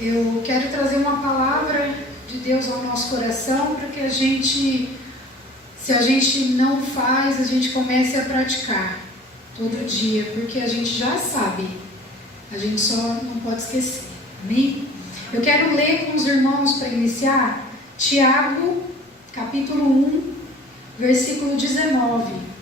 Eu quero trazer uma palavra de Deus ao nosso coração para que a gente, se a gente não faz, a gente comece a praticar todo dia, porque a gente já sabe, a gente só não pode esquecer. Amém? Eu quero ler com os irmãos para iniciar Tiago, capítulo 1, versículo 19.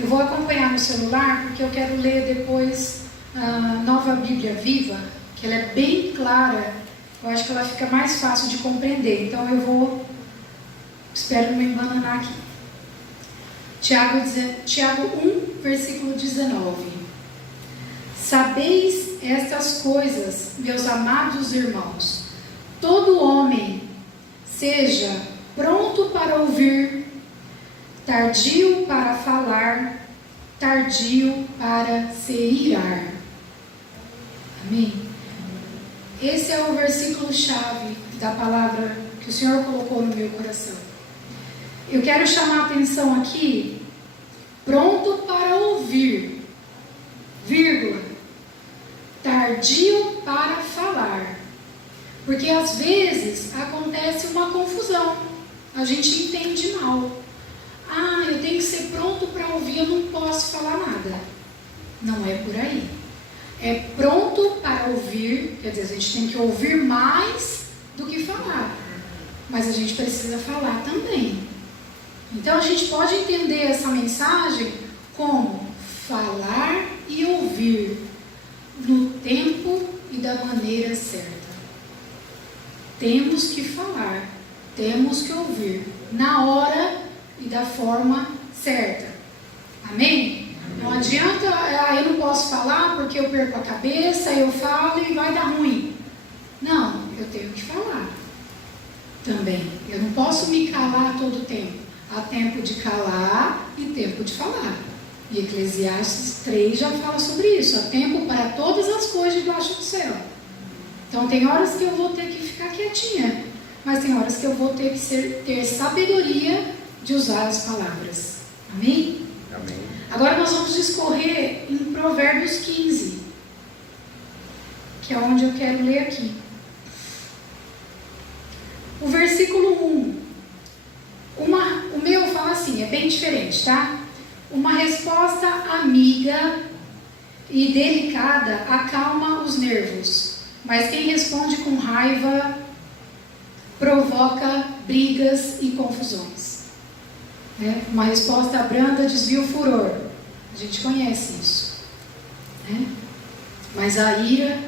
Eu vou acompanhar no celular porque eu quero ler depois a Nova Bíblia Viva, que ela é bem clara. Eu acho que ela fica mais fácil de compreender. Então espero não me embananar aqui. Tiago 1, versículo 19. Sabeis estas coisas, meus amados irmãos. Todo homem seja pronto para ouvir, tardio para falar, tardio para se irar. Amém? Esse é o versículo-chave da palavra que o Senhor colocou no meu coração. Eu quero chamar a atenção aqui, pronto para ouvir, vírgula, tardio para falar. Porque às vezes acontece uma confusão, a gente entende mal. Eu tenho que ser pronto para ouvir, eu não posso falar nada. Não é por aí. É pronto para ouvir, quer dizer, a gente tem que ouvir mais do que falar. Mas a gente precisa falar também. Então a gente pode entender essa mensagem como falar e ouvir no tempo e da maneira certa. Temos que falar, temos que ouvir na hora e da forma certa. Amém? Não adianta, eu não posso falar porque eu perco a cabeça, eu falo e vai dar ruim. Não, eu tenho que falar também. Eu não posso me calar todo o tempo. Há tempo de calar e tempo de falar. E Eclesiastes 3 já fala sobre isso. Há tempo para todas as coisas debaixo do céu. Então tem horas que eu vou ter que ficar quietinha, mas tem horas que eu vou ter que ter sabedoria de usar as palavras. Amém? Amém. Agora nós vamos discorrer em Provérbios 15, que é onde eu quero ler aqui. O versículo 1. O meu fala assim, é bem diferente, tá? Uma resposta amiga e delicada acalma os nervos, mas quem responde com raiva provoca brigas e confusões. Uma resposta branda desvia o furor. A gente conhece isso. Mas a ira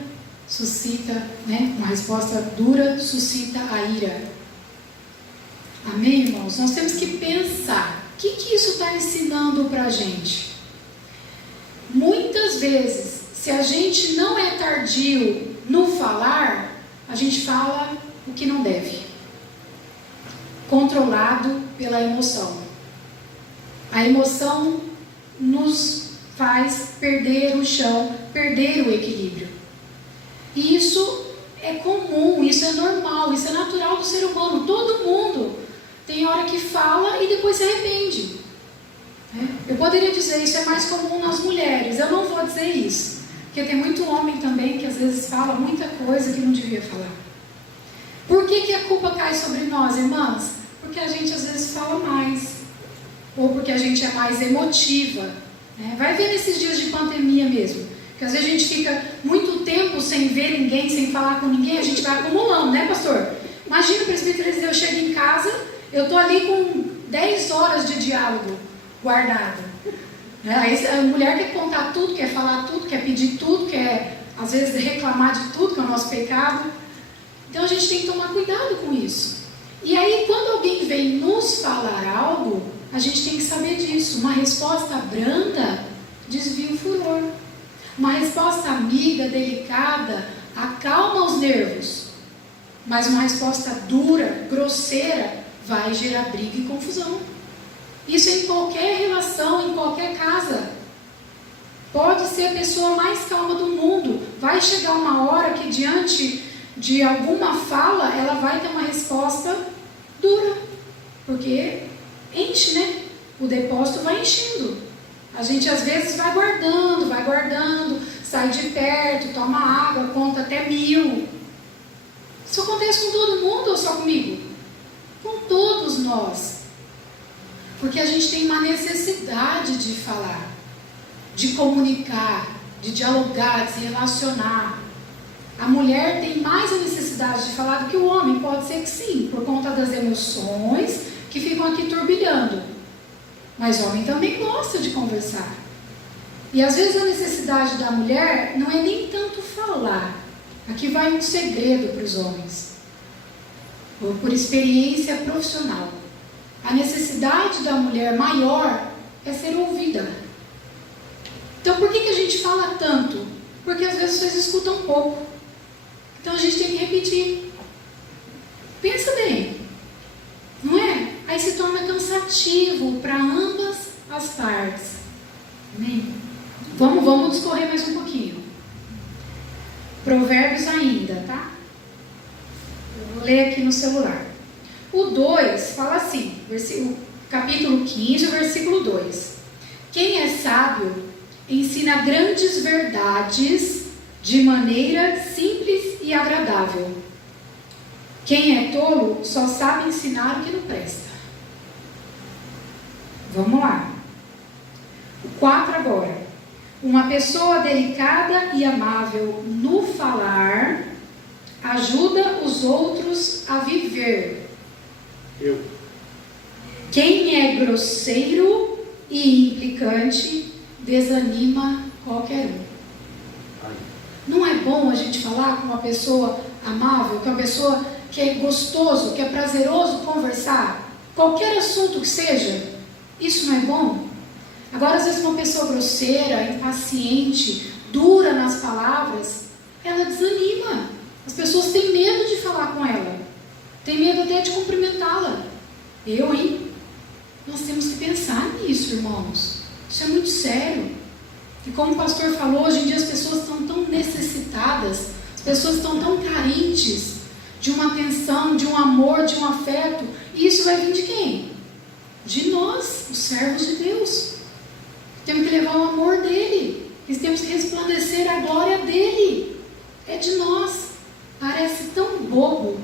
suscita, uma resposta dura suscita a ira. Amém, irmãos? Nós temos que pensar, o que isso está ensinando para a gente? Muitas vezes, se a gente não é tardio no falar, a gente fala o que não deve. Controlado pela emoção. A emoção nos faz perder o chão, perder o equilíbrio. E isso é comum, isso é normal, isso é natural do ser humano. Todo mundo tem hora que fala e depois se arrepende. Eu poderia dizer isso é mais comum nas mulheres. Eu não vou dizer isso, porque tem muito homem também que às vezes fala muita coisa que não devia falar. Por que a culpa cai sobre nós, irmãs? Porque a gente às vezes fala mais. Ou porque a gente é mais emotiva. Vai ver nesses dias de pandemia mesmo. Porque às vezes a gente fica muito tempo sem ver ninguém, sem falar com ninguém, a gente vai acumulando, né, pastor? Imagina o presbítero de Deus chega em casa, eu estou ali com 10 horas de diálogo guardado. Aí a mulher quer contar tudo, quer falar tudo, quer pedir tudo, quer às vezes reclamar de tudo, que é o nosso pecado. Então a gente tem que tomar cuidado com isso. E aí quando alguém vem nos falar algo, a gente tem que saber disso. Uma resposta branda desvia o furor. Uma resposta amiga, delicada, acalma os nervos. Mas uma resposta dura, grosseira, vai gerar briga e confusão. Isso em qualquer relação, em qualquer casa. Pode ser a pessoa mais calma do mundo. Vai chegar uma hora que diante de alguma fala, ela vai ter uma resposta dura. Porque enche, né? o depósito vai enchendo. A gente às vezes vai guardando, sai de perto, toma água, conta até 1000. Isso acontece com todo mundo ou só comigo? Com todos nós. Porque a gente tem uma necessidade de falar, de comunicar, de dialogar, de se relacionar. A mulher tem mais a necessidade de falar do que o homem, pode ser que sim, por conta das emoções que ficam aqui turbilhando. Mas o homem também gosta de conversar. E às vezes a necessidade da mulher não é nem tanto falar. Aqui vai um segredo para os homens, ou por experiência profissional. A necessidade da mulher maior é ser ouvida. Então por que a gente fala tanto? Porque às vezes vocês escutam pouco. Então a gente tem que repetir. Pensa bem, não é? Aí se torna cansativo para ambas as partes. Amém? Vamos discorrer mais um pouquinho. Provérbios ainda, tá? Eu vou ler aqui no celular. O 2 fala assim, capítulo 15, versículo 2. Quem é sábio ensina grandes verdades de maneira simples e agradável. Quem é tolo só sabe ensinar o que não presta. Vamos lá. O 4 agora. Uma pessoa delicada e amável no falar ajuda os outros a viver. Quem é grosseiro e implicante desanima qualquer um. Não é bom a gente falar com uma pessoa amável, com uma pessoa que é gostoso, que é prazeroso conversar? Qualquer assunto que seja, isso não é bom? Agora, às vezes, uma pessoa grosseira, impaciente, dura nas palavras, ela desanima. As pessoas têm medo de falar com ela. Tem medo até de cumprimentá-la. Nós temos que pensar nisso, irmãos. Isso é muito sério. E como o pastor falou, hoje em dia as pessoas estão tão necessitadas, as pessoas estão tão carentes de uma atenção, de um amor, de um afeto. E isso vai vir de quem? De nós, os servos de Deus. Temos que levar o amor dele. E temos que resplandecer a glória dele. É de nós. Parece tão bobo,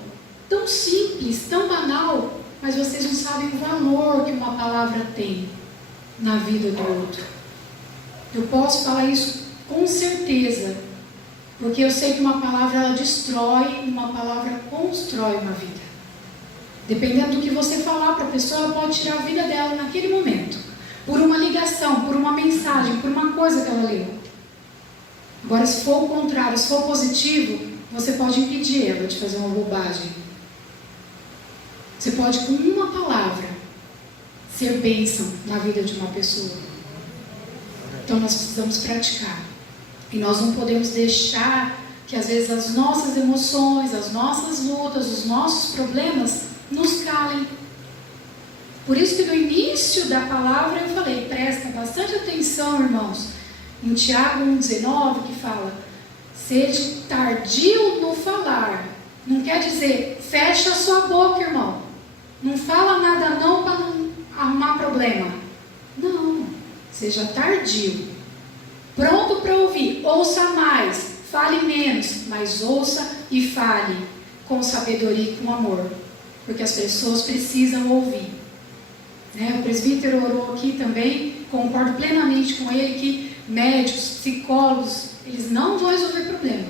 tão simples, tão banal, mas vocês não sabem o valor que uma palavra tem na vida do outro. Eu posso falar isso com certeza, porque eu sei que uma palavra ela destrói, uma palavra constrói uma vida. Dependendo do que você falar para a pessoa, ela pode tirar a vida dela naquele momento, por uma ligação, por uma mensagem, por uma coisa que ela leu. Agora, se for o contrário, se for positivo, você pode impedir ela de fazer uma bobagem. Você pode, com uma palavra, ser bênção na vida de uma pessoa. Então nós precisamos praticar. E nós não podemos deixar que às vezes as nossas emoções, as nossas lutas, os nossos problemas nos calem. Por isso que no início da palavra eu falei, presta bastante atenção, irmãos, em Tiago 1,19, que fala, sede tardio no falar. Não quer dizer, fecha a sua boca, irmão. Não fala nada não para não arrumar problema. Não. Seja tardio, pronto para ouvir, ouça mais, fale menos, mas ouça e fale com sabedoria e com amor, porque as pessoas precisam ouvir. O presbítero orou aqui também, concordo plenamente com ele que médicos, psicólogos, eles não vão resolver problema,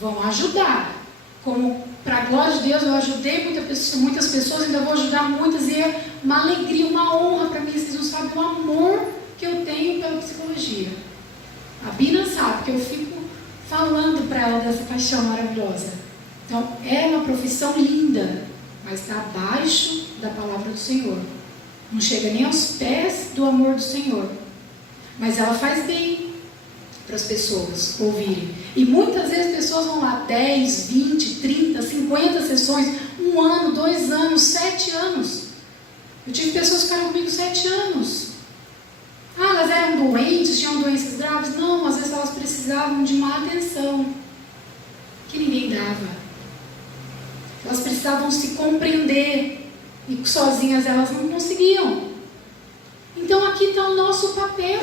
vão ajudar. Como para a glória de Deus eu ajudei muitas pessoas, ainda vou ajudar muitas, e é uma alegria, uma honra para mim. Vocês não sabem o amor que eu tenho pela psicologia. A Bina sabe que eu fico falando para ela dessa paixão maravilhosa. Então é uma profissão linda, mas está abaixo da palavra do Senhor, não chega nem aos pés do amor do Senhor, mas ela faz bem para as pessoas ouvirem. E muitas vezes as pessoas vão lá 10, 20, 30, 50 sessões, 1 ano, 2 anos, 7 anos. Eu tive pessoas que ficaram comigo 7 anos. Elas eram doentes, tinham doenças graves? Não, às vezes elas precisavam de uma atenção que ninguém dava. Elas precisavam se compreender e sozinhas elas não conseguiam. Então aqui está o nosso papel.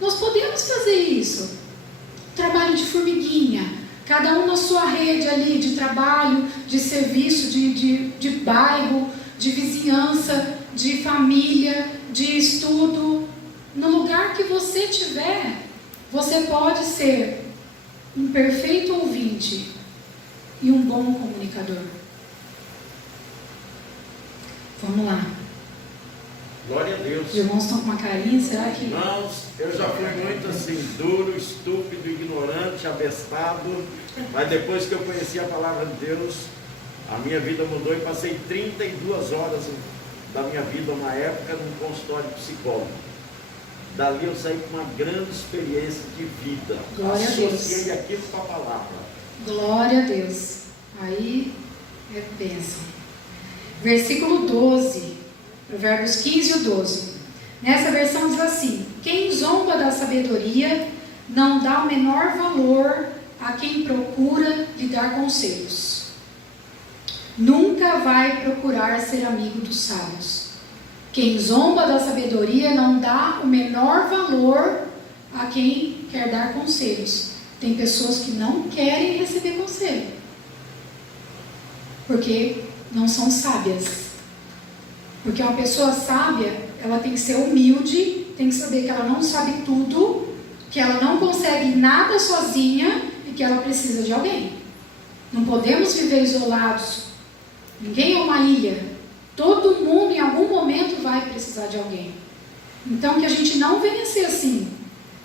Nós podemos fazer isso. Trabalho de formiguinha, cada um na sua rede ali de trabalho, de serviço, de bairro, de vizinhança, de família, de estudo. No lugar que você estiver, você pode ser um perfeito ouvinte e um bom comunicador. Vamos lá. Glória a Deus. Os irmãos estão com uma carinha, será que... Irmãos, eu já fui muito assim, duro, estúpido, ignorante, abestado, mas depois que eu conheci a palavra de Deus, a minha vida mudou e passei 32 horas da minha vida, uma época, num consultório de psicólogo. Dali eu saí com uma grande experiência de vida. Glória a Deus. Associei aquilo com a palavra. Glória a Deus. Aí é bênção. Versículo 12. Provérbios 15 e 12. Nessa versão diz assim: quem zomba da sabedoria não dá o menor valor a quem procura lhe dar conselhos. Nunca vai procurar ser amigo dos sábios. Quem zomba da sabedoria não dá o menor valor a quem quer dar conselhos. Tem pessoas que não querem receber conselho, porque não são sábias. Porque uma pessoa sábia, ela tem que ser humilde, tem que saber que ela não sabe tudo, que ela não consegue nada sozinha e que ela precisa de alguém. Não podemos viver isolados. Ninguém é uma ilha. Todo mundo em algum momento vai precisar de alguém. Então que a gente não venha ser assim,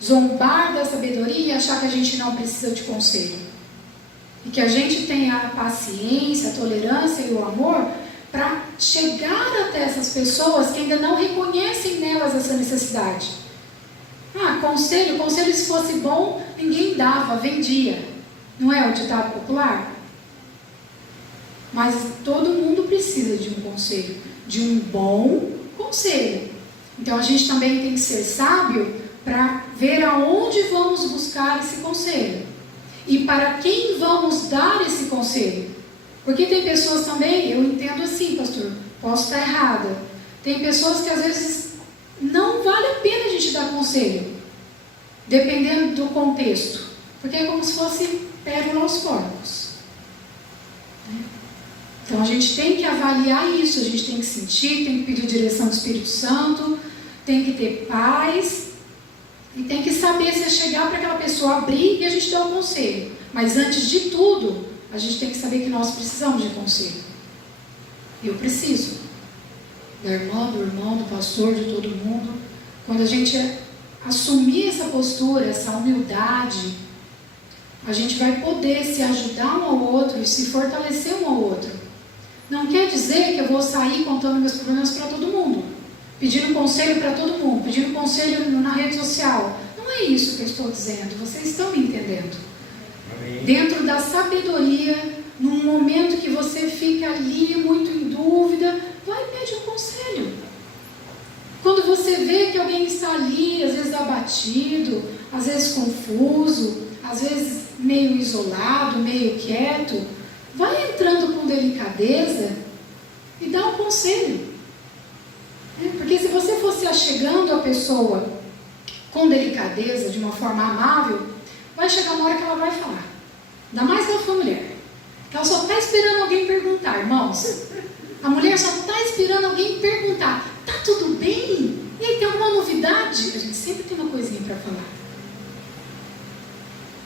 zombar da sabedoria e achar que a gente não precisa de conselho. E que a gente tenha a paciência, a tolerância e o amor para chegar até essas pessoas que ainda não reconhecem nelas essa necessidade. Conselho se fosse bom, ninguém dava, vendia. Não é o ditado popular? Mas todo mundo precisa de um conselho, de um bom conselho. Então a gente também tem que ser sábio para ver aonde vamos buscar esse conselho e para quem vamos dar esse conselho. Porque tem pessoas também, eu entendo assim, pastor, posso estar errada. Tem pessoas que às vezes não vale a pena a gente dar conselho, dependendo do contexto, porque é como se fosse pérola aos porcos. Então a gente tem que avaliar isso, a gente tem que sentir, tem que pedir direção do Espírito Santo, tem que ter paz e tem que saber se é chegar para aquela pessoa abrir e a gente dar o conselho. Mas antes de tudo, a gente tem que saber que nós precisamos de conselho. Eu preciso da irmã, do irmão, do pastor, de todo mundo. Quando a gente assumir essa postura, essa humildade, a gente vai poder se ajudar um ao outro e se fortalecer um ao outro. Não quer dizer que eu vou sair contando meus problemas para todo mundo, pedindo conselho para todo mundo, pedindo conselho na rede social. Não é isso que eu estou dizendo, vocês estão me entendendo. Amém. Dentro da sabedoria, num momento que você fica ali muito em dúvida, vai pedir um conselho. Quando você vê que alguém está ali, às vezes abatido, às vezes confuso, às vezes meio isolado, meio quieto, vai entrando com delicadeza e dá um conselho. Porque se você fosse achegando a pessoa com delicadeza, de uma forma amável, vai chegar uma hora que ela vai falar. Ainda mais se ela for mulher. Ela só está esperando alguém perguntar, irmãos. A mulher só está esperando alguém perguntar: tá tudo bem? E aí, tem alguma novidade? A gente sempre tem uma coisinha para falar.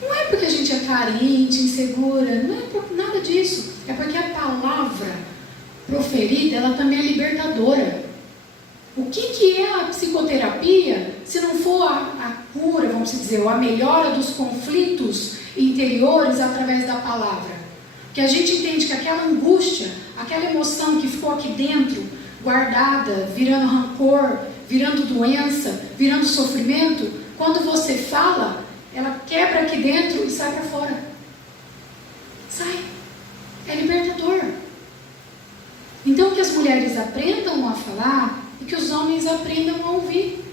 Não é porque a gente é carente, insegura, não é por nada disso. É porque a palavra proferida, ela também é libertadora. O que é a psicoterapia, se não for a cura, vamos dizer, ou a melhora dos conflitos interiores através da palavra? Que a gente entende que aquela angústia, aquela emoção que ficou aqui dentro, guardada, virando rancor, virando doença, virando sofrimento, quando você fala, ela quebra aqui dentro e sai para fora. Sai. É libertador. Então que as mulheres aprendam a falar e que os homens aprendam a ouvir.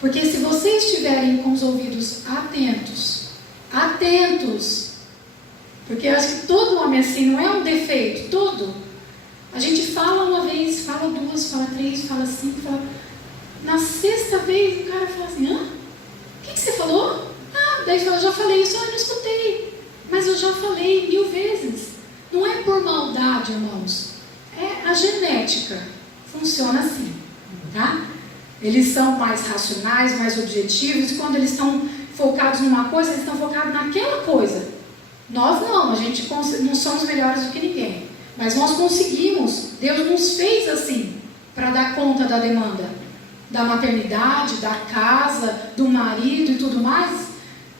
Porque se vocês estiverem com os ouvidos atentos, porque eu acho que todo homem assim, não é um defeito, todo. A gente fala uma vez, fala duas, fala três, fala cinco, Na sexta vez, o cara fala assim, o que você falou? Daí fala, eu já falei isso, eu não escutei. Mas eu já falei 1000 vezes. Não é por maldade, irmãos. É a genética. Funciona assim, tá? Eles são mais racionais, mais objetivos, e quando eles estão focados numa coisa, eles estão focados naquela coisa. Nós não, a gente não somos melhores do que ninguém. Mas nós conseguimos, Deus nos fez assim, para dar conta da demanda, da maternidade, da casa, do marido e tudo mais,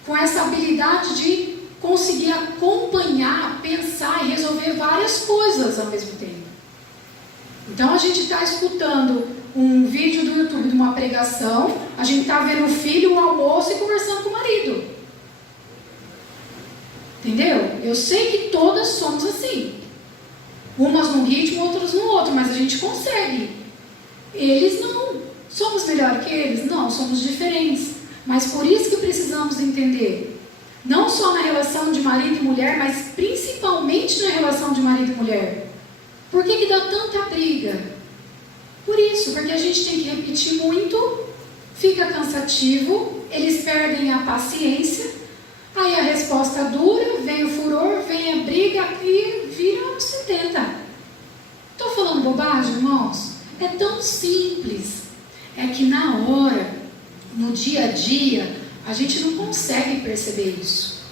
com essa habilidade de conseguir acompanhar, pensar e resolver várias coisas ao mesmo tempo. Então a gente está escutando um vídeo do YouTube de uma pregação, a gente está vendo o filho, o almoço e conversando com o marido. Entendeu? Eu sei que todas somos assim. Umas num ritmo, outras no outro, mas a gente consegue. Eles não. Somos melhor que eles? Não, somos diferentes. Mas por isso que precisamos entender. Não só na relação de marido e mulher, mas principalmente na relação de marido e mulher. Por que dá tanta briga? Por isso, porque a gente tem que repetir muito, fica cansativo, eles perdem a paciência, aí a resposta dura, vem o furor, vem a briga e vira um 70. Estou falando bobagem, irmãos? É tão simples. É que na hora, no dia a dia, a gente não consegue perceber isso.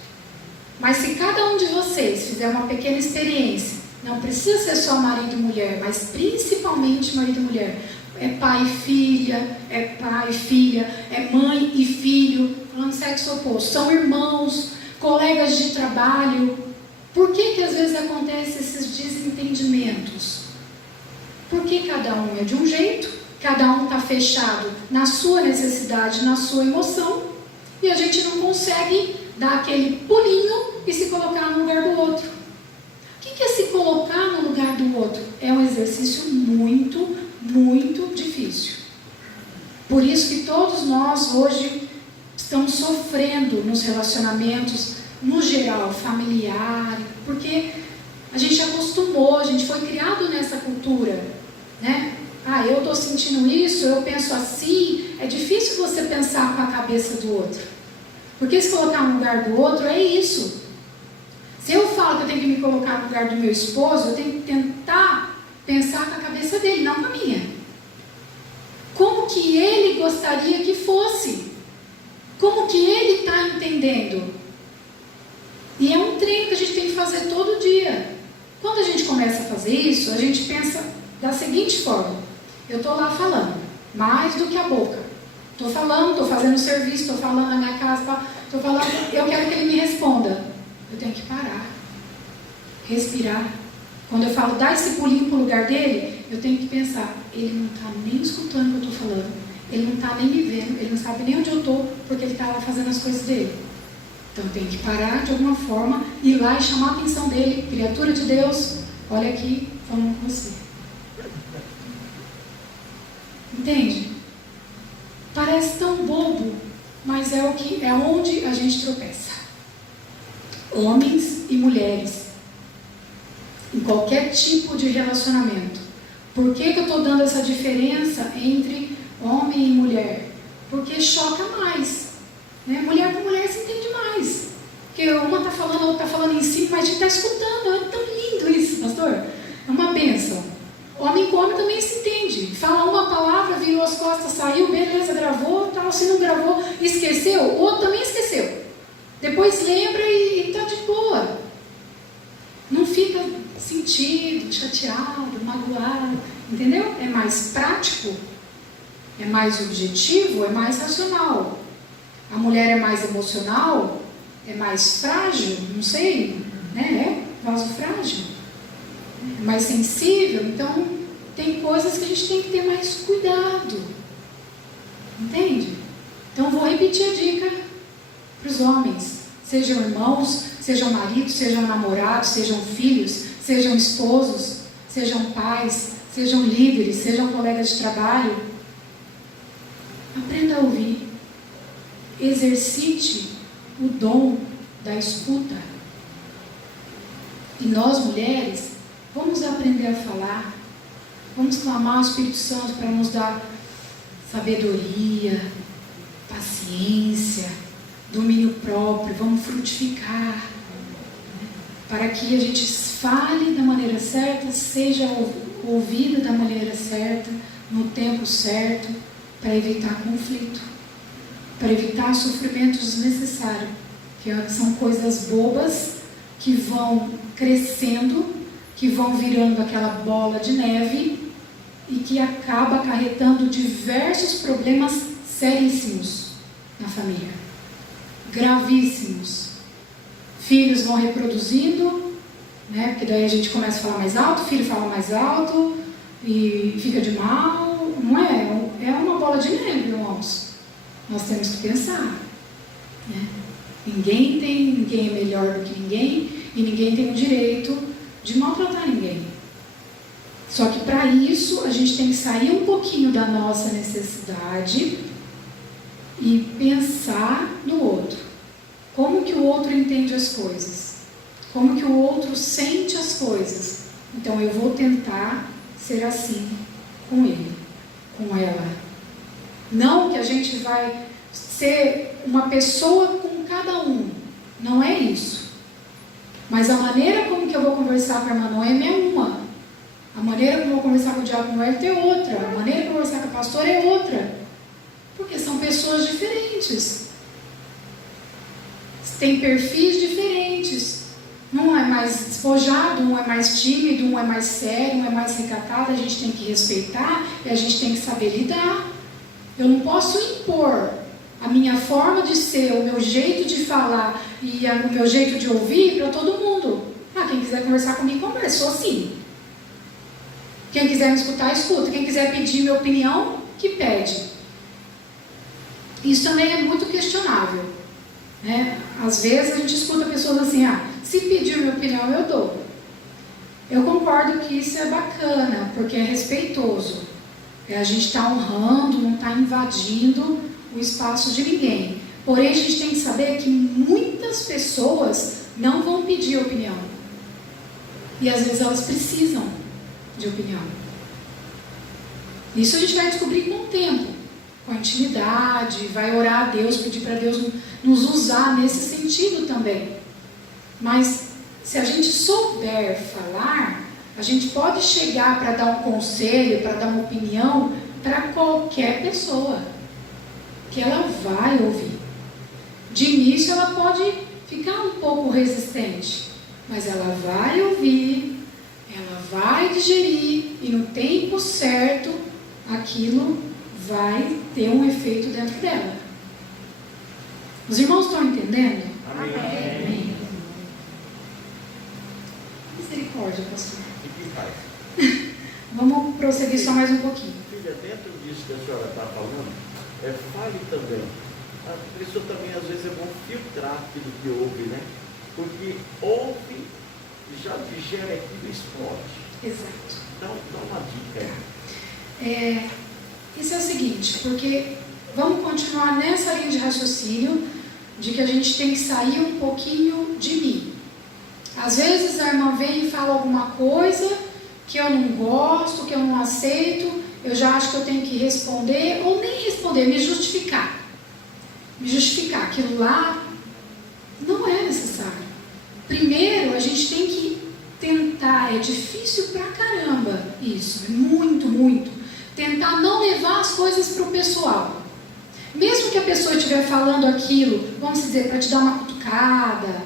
Mas se cada um de vocês fizer uma pequena experiência, não precisa ser só marido e mulher, mas principalmente marido e mulher. É pai e filha, é pai e filha, é mãe e filho, falando sexo oposto. São irmãos, colegas de trabalho. Por que às vezes acontecem esses desentendimentos? Porque cada um é de um jeito, cada um está fechado na sua necessidade, na sua emoção, e a gente não consegue dar aquele pulinho e se colocar no lugar do outro. O que é se colocar no lugar do outro? É um exercício muito, muito difícil. Por isso que todos nós hoje estamos sofrendo nos relacionamentos, no geral, familiar, porque a gente acostumou, a gente foi criado nessa cultura, né? Eu estou sentindo isso, eu penso assim. É difícil você pensar com a cabeça do outro, porque se colocar no lugar do outro é isso. Se eu falo que eu tenho que me colocar no lugar do meu esposo, eu tenho que tentar pensar com a cabeça dele, não com a minha. Como que ele gostaria que fosse? Como que ele está entendendo? E é um treino que a gente tem que fazer todo dia. Quando a gente começa a fazer isso, a gente pensa da seguinte forma: eu estou lá falando, mais do que a boca. Estou falando, estou fazendo serviço, estou falando na minha casa, estou falando, eu quero que ele me responda. Eu tenho que parar, respirar. Quando eu falo, dá esse pulinho para o lugar dele, eu tenho que pensar, ele não está nem escutando o que eu estou falando, ele não está nem me vendo, ele não sabe nem onde eu estou, porque ele está lá fazendo as coisas dele. Então eu tenho que parar de alguma forma, ir lá e chamar a atenção dele, criatura de Deus, olha aqui, falando com você. Entende? Parece tão bobo, mas é onde a gente tropeça. Homens e mulheres, em qualquer tipo de relacionamento. Por que eu estou dando essa diferença entre homem e mulher? Porque choca mais, né? Mulher com mulher se entende mais, porque uma está falando, a outra está falando em si, mas a gente está escutando. É tão lindo isso, pastor, é uma bênção. Homem com homem também se entende, fala uma palavra, virou as costas, saiu, beleza, gravou, tal. Se não gravou, esqueceu, o outro também esqueceu. Depois lembra e está de boa. Não fica sentido, chateado, magoado. Entendeu? É mais prático, é mais objetivo, é mais racional. A mulher é mais emocional, é mais frágil, não sei, né? É vaso frágil. É mais sensível. Então, tem coisas que a gente tem que ter mais cuidado. Entende? Então, vou repetir a dica para os homens, sejam irmãos, sejam maridos, sejam namorados, sejam filhos, sejam esposos, sejam pais, sejam líderes, sejam colegas de trabalho. Aprenda a ouvir, exercite o dom da escuta. E nós, mulheres, vamos aprender a falar, vamos clamar ao Espírito Santo para nos dar sabedoria, paciência, domínio próprio, vamos frutificar, para que a gente fale da maneira certa, seja ouvida da maneira certa, no tempo certo, para evitar conflito, para evitar sofrimentos desnecessários, que são coisas bobas que vão crescendo, que vão virando aquela bola de neve e que acaba acarretando diversos problemas seríssimos na família, gravíssimos. Filhos vão reproduzindo, né? Porque daí a gente começa a falar mais alto, o filho fala mais alto e fica de mal, não é? É uma bola de neve, irmãos. Nós temos que pensar, né? Ninguém é melhor do que ninguém e ninguém tem o direito de maltratar ninguém. Só que para isso a gente tem que sair um pouquinho da nossa necessidade e pensar no outro. Como que o outro entende as coisas? Como que o outro sente as coisas? Então eu vou tentar ser assim com ele, com ela. Não que a gente vai ser uma pessoa com cada um. Não é isso. Mas a maneira como que eu vou conversar com a irmã Noemi é uma. A maneira como eu vou conversar com o diácono Noel é outra. A maneira como eu vou conversar com a pastora é outra. Porque são pessoas diferentes. Tem perfis diferentes. Um é mais despojado, um é mais tímido, um é mais sério, um é mais recatado. A gente tem que respeitar e a gente tem que saber lidar. Eu não posso impor a minha forma de ser, o meu jeito de falar e o meu jeito de ouvir para todo mundo. Quem quiser conversar comigo, conversa. Sou assim. Quem quiser me escutar, escuta. Quem quiser pedir minha opinião, que pede. Isso também é muito questionável, né? Às vezes a gente escuta pessoas assim, se pedir minha opinião, eu dou. Eu concordo que isso é bacana, porque é respeitoso. A gente está honrando, não está invadindo o espaço de ninguém. Porém, a gente tem que saber que muitas pessoas não vão pedir opinião. E às vezes elas precisam de opinião. Isso a gente vai descobrir com o tempo, com a intimidade, vai orar a Deus, pedir para Deus nos usar nesse sentido também. Mas se a gente souber falar, a gente pode chegar para dar um conselho, para dar uma opinião para qualquer pessoa, que ela vai ouvir. De início ela pode ficar um pouco resistente, mas ela vai ouvir, ela vai digerir e no tempo certo aquilo vai ter um efeito dentro dela. Os irmãos estão entendendo? Amém. Amém. Misericórdia, pastor. Vamos prosseguir só mais um pouquinho. Filha, dentro disso que a senhora está falando, fale também. A pessoa também às vezes é bom filtrar aquilo que ouve, né? Porque ouve, já digere aquilo e explode. Exato. Então, dá uma dica aí. Isso é o seguinte, porque vamos continuar nessa linha de raciocínio de que a gente tem que sair um pouquinho de mim. Às vezes a irmã vem e fala alguma coisa que eu não gosto, que eu não aceito, eu já acho que eu tenho que responder, ou nem responder, me justificar. Me justificar. Aquilo lá não é necessário. Primeiro, a gente tem que tentar, é difícil pra caramba isso, é muito, muito. Tentar não levar as coisas para o pessoal. Mesmo que a pessoa estiver falando aquilo, vamos dizer, para te dar uma cutucada,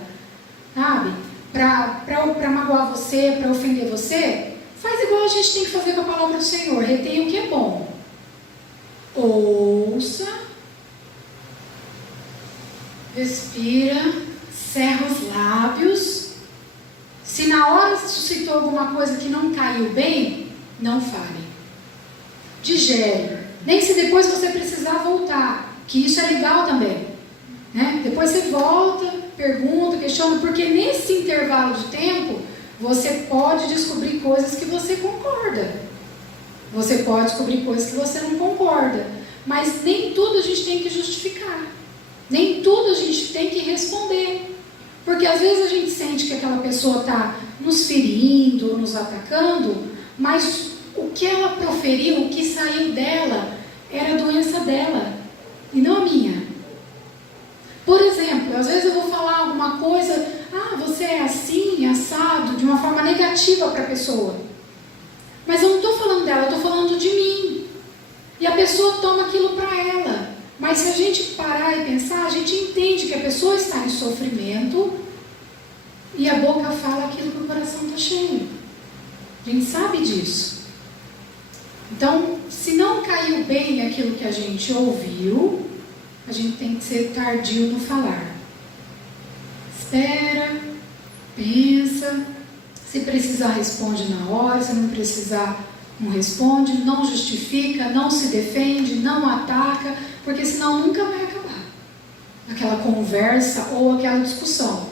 sabe? Para magoar você, para ofender você, faz igual a gente tem que fazer com a palavra do Senhor, retém o que é bom. Ouça, respira, cerra os lábios. Se na hora suscitou alguma coisa que não caiu bem, não fale. Digere. Nem se depois você precisar voltar, que isso é legal também, né? Depois você volta, pergunta, questiona, porque nesse intervalo de tempo você pode descobrir coisas que você concorda, você pode descobrir coisas que você não concorda, mas nem tudo a gente tem que justificar, nem tudo a gente tem que responder, porque às vezes a gente sente que aquela pessoa está nos ferindo, nos atacando, mas o que ela proferiu, o que saiu dela, era a doença dela e não a minha. Por exemplo, às vezes eu vou falar alguma coisa, você é assim, assado, de uma forma negativa para a pessoa. Mas eu não estou falando dela, eu estou falando de mim. E a pessoa toma aquilo para ela. Mas se a gente parar e pensar, a gente entende que a pessoa está em sofrimento e a boca fala aquilo que o coração está cheio. A gente sabe disso. Então, se não caiu bem aquilo que a gente ouviu, a gente tem que ser tardio no falar. Espera, pensa, se precisar responde na hora, se não precisar não responde, não justifica, não se defende, não ataca, porque senão nunca vai acabar aquela conversa ou aquela discussão.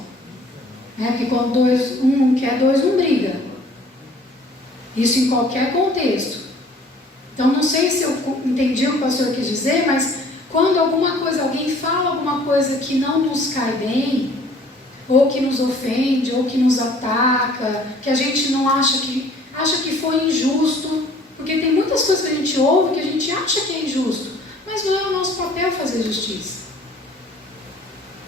Porque quando um quer, dois não briga. Isso em qualquer contexto. Então não sei se eu entendi o que o pastor quis dizer, mas quando alguém fala alguma coisa que não nos cai bem, ou que nos ofende, ou que nos ataca, que a gente não acha que foi injusto, porque tem muitas coisas que a gente ouve que a gente acha que é injusto, mas não é o nosso papel fazer justiça.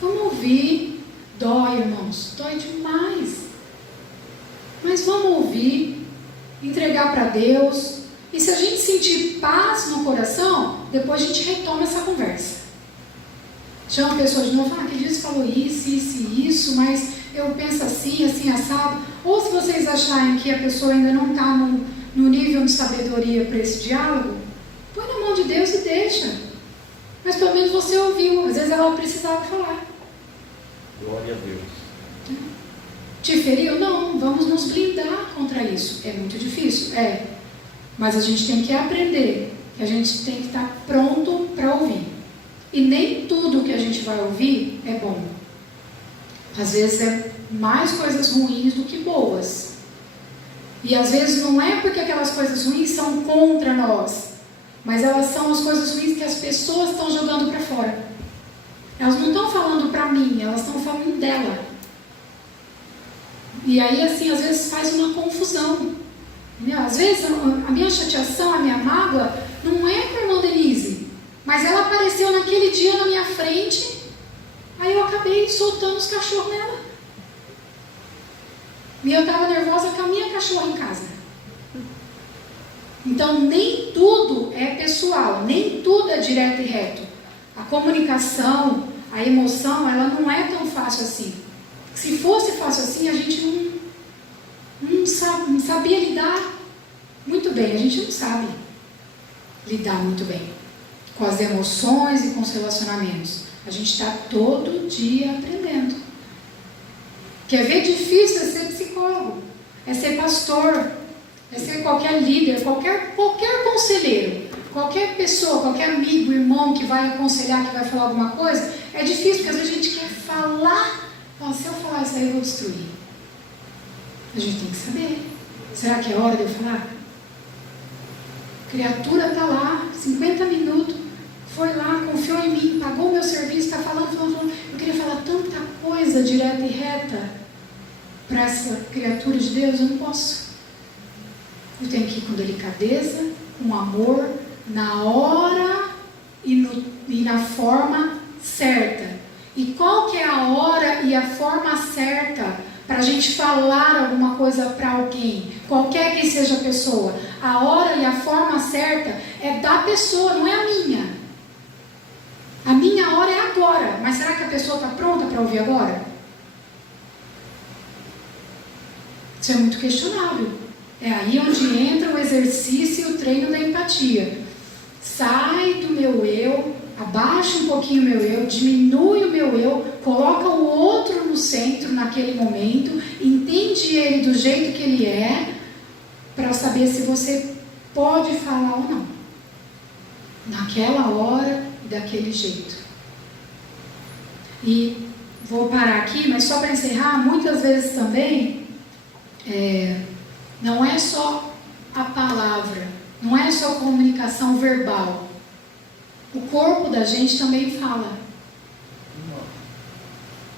Vamos ouvir. Dói, irmãos, dói demais. Mas vamos ouvir, entregar para Deus, e se a gente sentir paz no coração, depois a gente retoma essa conversa. Chama a pessoa de novo, aquele dia você falou isso, mas eu penso assim, assado. Ou se vocês acharem que a pessoa ainda não está no nível de sabedoria para esse diálogo, põe na mão de Deus e deixa. Mas pelo menos você ouviu, às vezes ela precisava falar. Glória a Deus. Te feriu? Não, vamos nos blindar contra isso. É muito difícil? Mas a gente tem que aprender, que a gente tem que estar pronto para ouvir. E nem tudo que a gente vai ouvir é bom. Às vezes é mais coisas ruins do que boas. E às vezes não é porque aquelas coisas ruins são contra nós, mas elas são as coisas ruins que as pessoas estão jogando para fora. Elas não estão falando para mim, elas estão falando dela. E aí assim, às vezes faz uma confusão. Entendeu? Às vezes a minha chateação, a minha mágoa não é com a irmã Denise, mas ela apareceu naquele dia na minha frente, aí eu acabei soltando os cachorros nela. E eu estava nervosa com a minha cachorra em casa. Então nem tudo é pessoal, nem tudo é direto e reto. A comunicação, a emoção, ela não é tão fácil assim. Se fosse fácil assim, a gente não sabia lidar muito bem. A gente não sabe lidar muito bem com as emoções e com os relacionamentos. A gente está todo dia aprendendo. Quer ver? Difícil é ser psicólogo, é ser pastor, é ser qualquer líder, qualquer conselheiro. Qualquer pessoa, qualquer amigo, irmão que vai aconselhar, que vai falar alguma coisa, é difícil, porque às vezes a gente quer falar, se eu falar isso aí eu vou destruir. A gente tem que saber. Será que é hora de eu falar? A criatura está lá, 50 minutos, foi lá, confiou em mim, pagou o meu serviço, está falando. Eu queria falar tanta coisa direta e reta para essa criatura de Deus, eu não posso. Eu tenho que ir com delicadeza, com amor, na hora e na forma certa. E qual que é a hora e a forma certa para a gente falar alguma coisa para alguém, qualquer que seja a pessoa? A hora e a forma certa é da pessoa, não é a minha. A minha hora é agora, mas será que a pessoa está pronta para ouvir agora? Isso é muito questionável. É aí onde entra o exercício e o treino da empatia. Sai do meu eu, abaixa um pouquinho o meu eu, diminui o meu eu, coloca o outro no centro naquele momento, entende ele do jeito que ele é, para saber se você pode falar ou não. Naquela hora e daquele jeito. E vou parar aqui, mas só para encerrar, muitas vezes também, não é só a palavra, não é só comunicação verbal. O corpo da gente também fala. Não.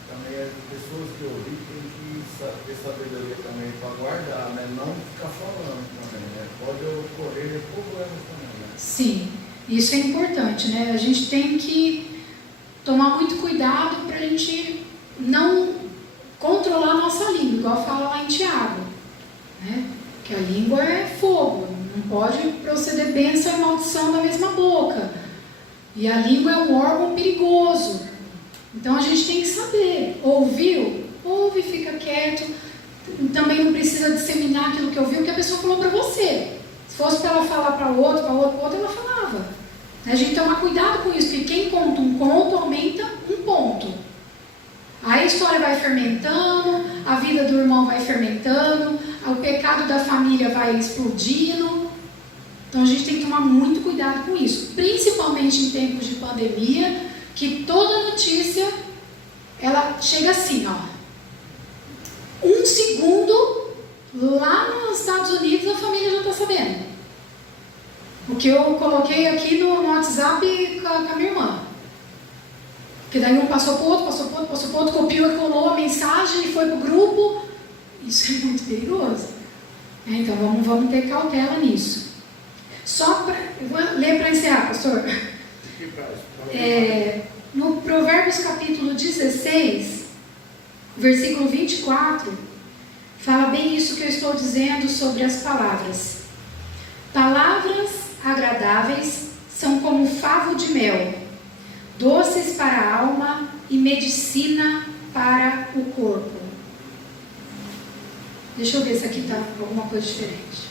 Também as pessoas que ouvem têm que ter sabedoria também para guardar, né? Não ficar falando também, né? Pode ocorrer problemas também, né? Sim. Isso é importante, né? A gente tem que tomar muito cuidado para a gente não controlar a nossa língua, igual fala lá em Tiago, né? Que a língua é fogo, não pode proceder bênção e maldição da mesma boca. E a língua é um órgão perigoso. Então a gente tem que saber. Ouviu? Ouve, fica quieto. Também não precisa disseminar aquilo que ouviu, que a pessoa falou para você. Se fosse para ela falar para o outro, ela falava. A gente tem que tomar cuidado com isso, porque quem conta um conto aumenta um ponto. Aí a história vai fermentando, a vida do irmão vai fermentando, o pecado da família vai explodindo. Então a gente tem que tomar muito cuidado com isso, principalmente em tempos de pandemia, que toda notícia, ela chega assim, ó. 1 segundo, lá nos Estados Unidos a família já está sabendo. O que eu coloquei aqui no WhatsApp com a minha irmã. Porque daí um passou para o outro, copiou e colou a mensagem e foi para o grupo. Isso é muito perigoso. Então vamos ter cautela nisso. Eu vou ler para encerrar, pastor. No Provérbios capítulo 16, versículo 24, fala bem isso que eu estou dizendo sobre as palavras. Palavras agradáveis são como favo de mel, doces para a alma e medicina para o corpo. Deixa eu ver se aqui está alguma coisa diferente.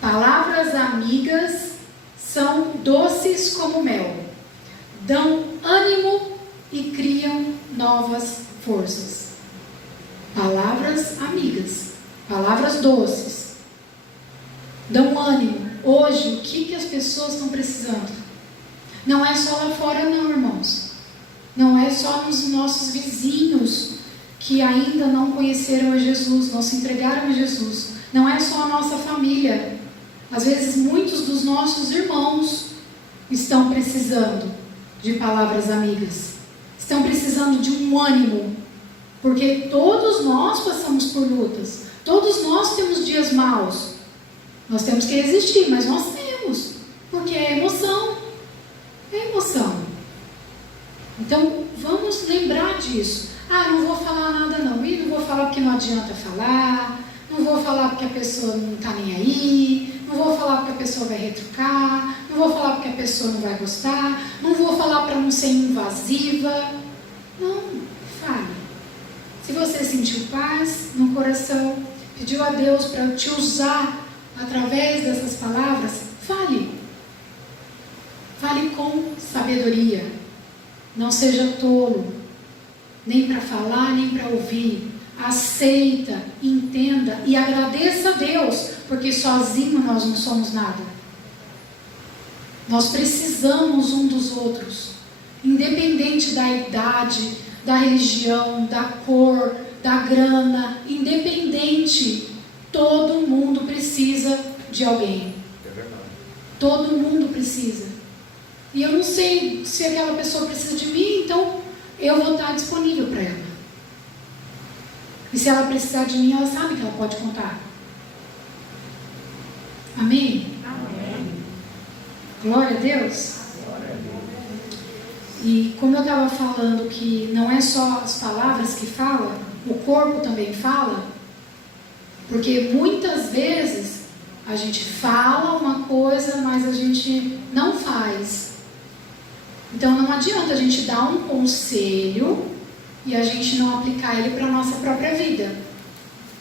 Palavras amigas são doces como mel, dão ânimo e criam novas forças. Palavras amigas, palavras doces, dão ânimo. Hoje, o que as pessoas estão precisando? Não é só lá fora não, irmãos. Não é só nos nossos vizinhos que ainda não conheceram a Jesus, não se entregaram a Jesus. Não é só a nossa família. Às vezes, muitos dos nossos irmãos estão precisando de palavras amigas. Estão precisando de um ânimo. Porque todos nós passamos por lutas. Todos nós temos dias maus. Nós temos que resistir, mas nós temos. Porque é emoção. É emoção. Então, vamos lembrar disso. Não vou falar nada não. E não vou falar porque não adianta falar. Não vou falar porque a pessoa não está nem aí. Não vou falar porque a pessoa vai retrucar. Não vou falar porque a pessoa não vai gostar. Não vou falar para não ser invasiva. Não, fale. Se você sentiu paz no coração, pediu a Deus para te usar através dessas palavras, fale. Fale com sabedoria. Não seja tolo, nem para falar, nem para ouvir. Aceita, entenda e agradeça a Deus, porque sozinho nós não somos nada. Nós precisamos um dos outros, independente da idade, da religião, da cor, da grana, independente, todo mundo precisa de alguém. É verdade. Todo mundo precisa. E eu não sei se aquela pessoa precisa de mim, então eu vou estar disponível para ela. E se ela precisar de mim, ela sabe que ela pode contar. Amém? Amém. Glória a Deus. E como eu estava falando que não é só as palavras que falam, o corpo também fala, porque muitas vezes a gente fala uma coisa, mas a gente não faz. Então não adianta a gente dar um conselho e a gente não aplicar ele para a nossa própria vida,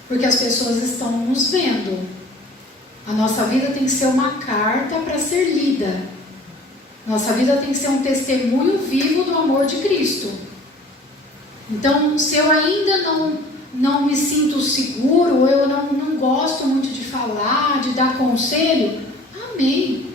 porque as pessoas estão nos vendo. A nossa vida tem que ser uma carta para ser lida. Nossa vida tem que ser um testemunho vivo do amor de Cristo. Então, se eu ainda não me sinto seguro, ou eu não gosto muito de falar, de dar conselho, amém.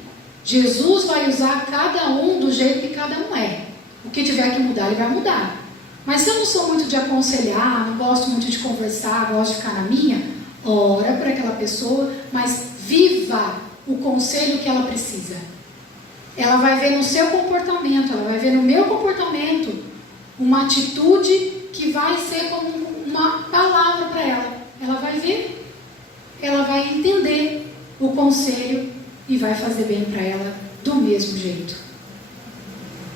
Jesus vai usar cada um do jeito que cada um é. O que tiver que mudar, ele vai mudar. Mas se eu não sou muito de aconselhar, não gosto muito de conversar, gosto de ficar na minha, ora para aquela pessoa, mas viva o conselho que ela precisa. Ela vai ver no seu comportamento, ela vai ver no meu comportamento uma atitude que vai ser como uma palavra para ela. Ela vai ver ela vai entender o conselho e vai fazer bem para ela do mesmo jeito.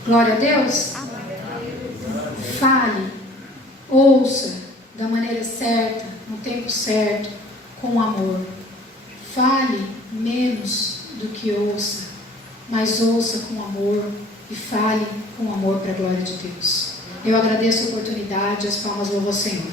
Glória a Deus. Fale, ouça da maneira certa, no tempo certo, com amor. Fale menos do que ouça, mas ouça com amor e fale com amor para a glória de Deus. Eu agradeço a oportunidade, as palmas louvam ao Senhor.